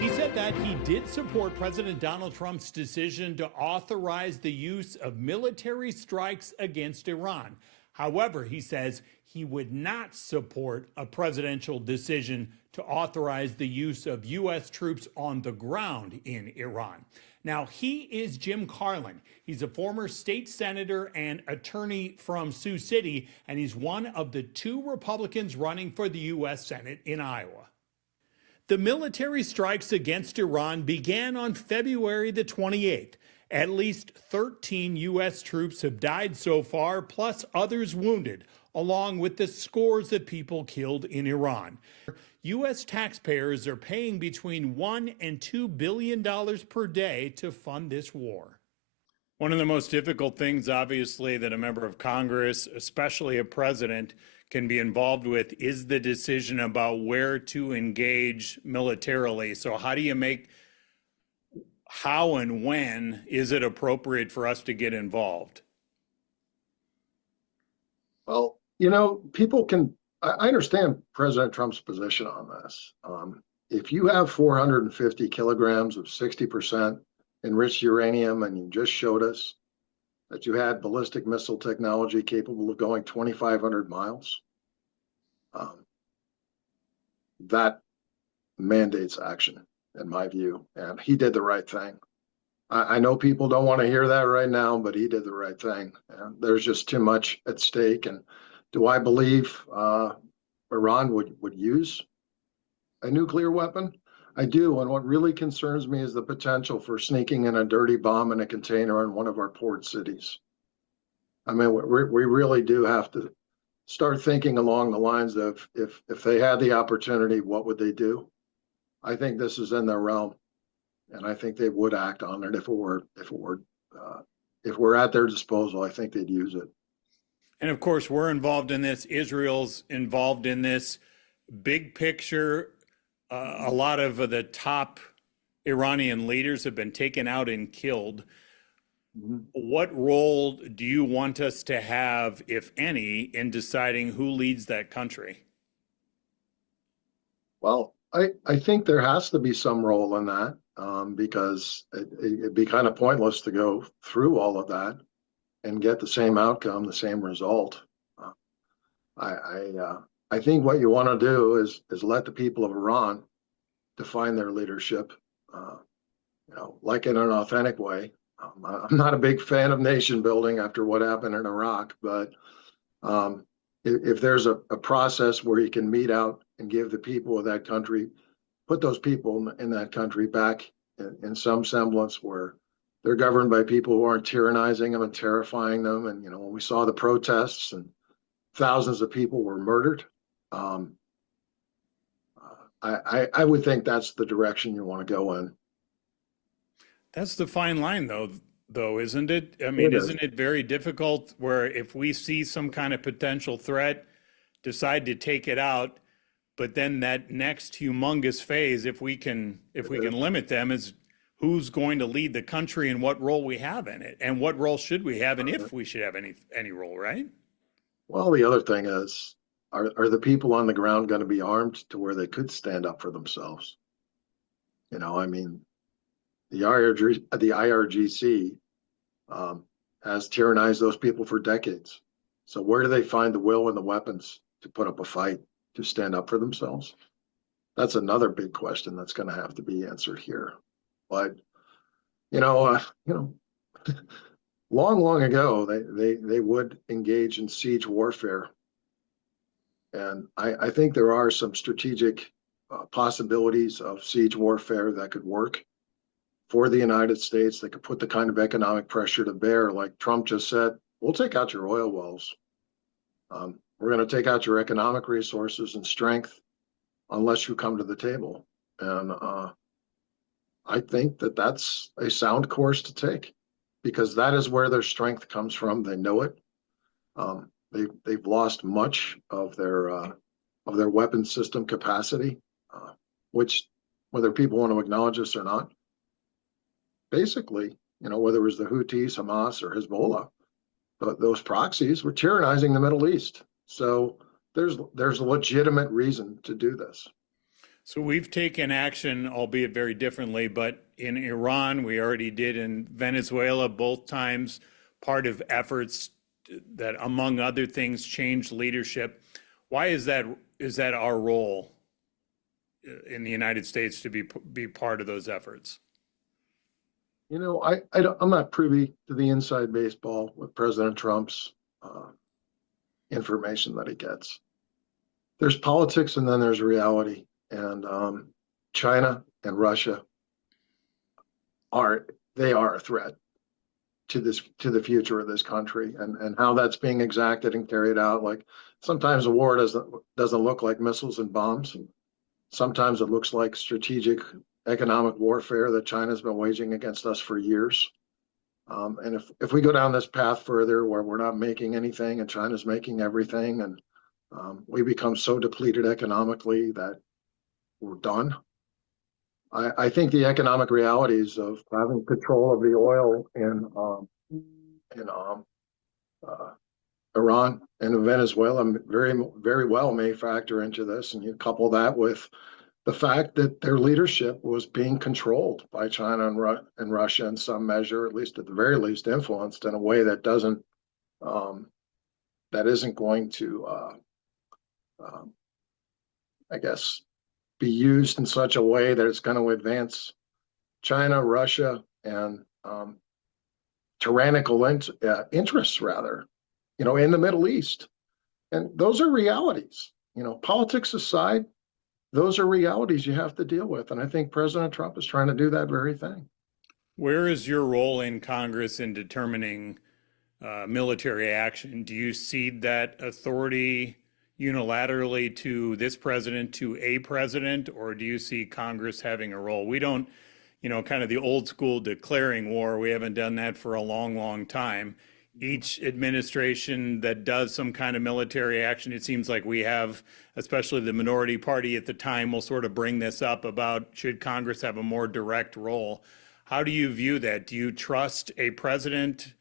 He said that he did support President Donald Trump's decision to authorize the use of military strikes against Iran. However, he says he would not support a presidential decision to authorize the use of U.S. troops on the ground in Iran. Now, he is Jim Carlin. He's a former state senator and attorney from Sioux City, and he's one of the two Republicans running for the U.S. Senate in Iowa. The military strikes against Iran began on February the 28th. At least 13 U.S. troops have died so far, plus others wounded, along with the scores of people killed in Iran. U.S. taxpayers are paying between $1 and $2 billion per day to fund this war. One of the most difficult things, obviously, that a member of Congress, especially a president, can be involved with is the decision about where to engage militarily. So how do you make, how and when is it appropriate for us to get involved? Well, people can, I understand President Trump's position on this. If you have 450 kilograms of 60% enriched uranium, and you just showed us that you had ballistic missile technology capable of going 2,500 miles, that mandates action, in my view. And he did the right thing. I know people don't want to hear that right now, but he did the right thing. And there's just too much at stake. And do I believe Iran would use a nuclear weapon? I do. And what really concerns me is the potential for sneaking in a dirty bomb in a container in one of our port cities. I mean, we really do have to start thinking along the lines of if they had the opportunity, what would they do? I think this is in their realm, and I think they would act on it if we're at their disposal. I think they'd use it. And of course, we're involved in this. Israel's involved in this. Big picture, a lot of the top Iranian leaders have been taken out and killed. Mm-hmm. What role do you want us to have, if any, in deciding who leads that country? Well, I think there has to be some role in that, because it'd be kind of pointless to go through all of that and get the same outcome, the same result. I think what you want to do is let the people of Iran define their leadership, like in an authentic way. I'm not a big fan of nation building after what happened in Iraq, but if there's a process where you can meet out and give the people of that country, put those people in that country back in some semblance where they're governed by people who aren't tyrannizing them and terrifying them. And, when we saw the protests and thousands of people were murdered, I would think that's the direction you want to go in. That's the fine line, though, isn't it? I mean, isn't it very difficult where if we see some kind of potential threat, decide to take it out, but then that next humongous phase, if we can limit them, is who's going to lead the country and what role we have in it, and what role should we have, and if we should have any role, right? Well, the other thing is, are the people on the ground going to be armed to where they could stand up for themselves? I mean, the IRGC has tyrannized those people for decades. So where do they find the will and the weapons to put up a fight, to stand up for themselves? That's another big question that's going to have to be answered here. But, long ago, they would engage in siege warfare. And I think there are some strategic possibilities of siege warfare that could work for the United States, that could put the kind of economic pressure to bear. Like Trump just said, we'll take out your oil wells. We're going to take out your economic resources and strength unless you come to the table. And I think that that's a sound course to take, because that is where their strength comes from. They know it. They've lost much of their weapon system capacity, which, whether people want to acknowledge this or not, basically, whether it was the Houthis, Hamas, or Hezbollah, those proxies were tyrannizing the Middle East. So there's a legitimate reason to do this. So we've taken action, albeit very differently, but in Iran, we already did in Venezuela, both times, part of efforts that, among other things, changed leadership. Why is that our role in the United States to be part of those efforts? You know, I'm not privy to the inside baseball with President Trump's information that he gets. There's politics and then there's reality. And China and Russia are a threat to the future of this country, and how that's being exacted and carried out. Like sometimes a war doesn't look like missiles and bombs. Sometimes it looks like strategic economic warfare that China's been waging against us for years. And if we go down this path further where we're not making anything and China's making everything, and we become so depleted economically that we're done. I think the economic realities of having control of the oil in Iran and Venezuela very well may factor into this, and you couple that with the fact that their leadership was being controlled by China and Russia in some measure, at least at the very least, influenced in a way that isn't going to, I guess, be used in such a way that it's going to advance China, Russia, and tyrannical interests, rather, in the Middle East. And those are realities. Politics aside, those are realities you have to deal with. And I think President Trump is trying to do that very thing. Where is your role in Congress in determining military action? Do you cede that authority unilaterally to this president, to a president, or do you see Congress having a role? We don't, kind of the old school declaring war. We haven't done that for a long, long time. Each administration that does some kind of military action, it seems like we have, especially the minority party at the time, will sort of bring this up about should Congress have a more direct role. How do you view that? Do you trust a president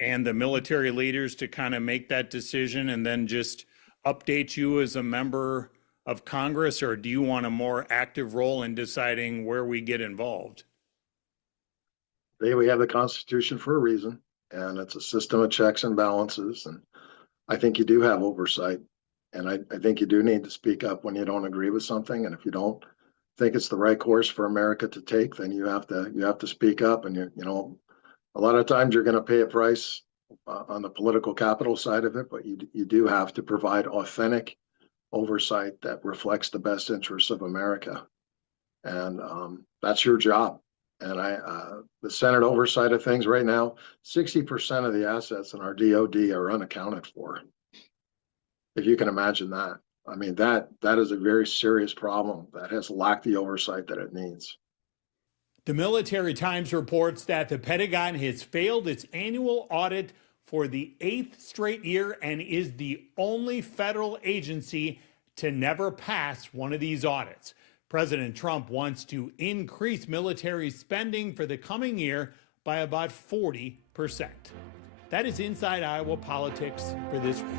and the military leaders to kind of make that decision and then just update you as a member of Congress, or do you want a more active role in deciding where we get involved? We have the Constitution for a reason, and it's a system of checks and balances. And I think you do have oversight, and I think you do need to speak up when you don't agree with something. And if you don't think it's the right course for America to take, then you have to speak up. And a lot of times you're going to pay a price on the political capital side of it, but you do have to provide authentic oversight that reflects the best interests of America, and that's your job. And the Senate oversight of things right now, 60% of the assets in our DoD are unaccounted for. If you can imagine that, I mean that is a very serious problem that has lacked the oversight that it needs. The Military Times reports that the Pentagon has failed its annual audit for the 8th straight year and is the only federal agency to never pass one of these audits. President Trump wants to increase military spending for the coming year by about 40%. That is Inside Iowa Politics for this week.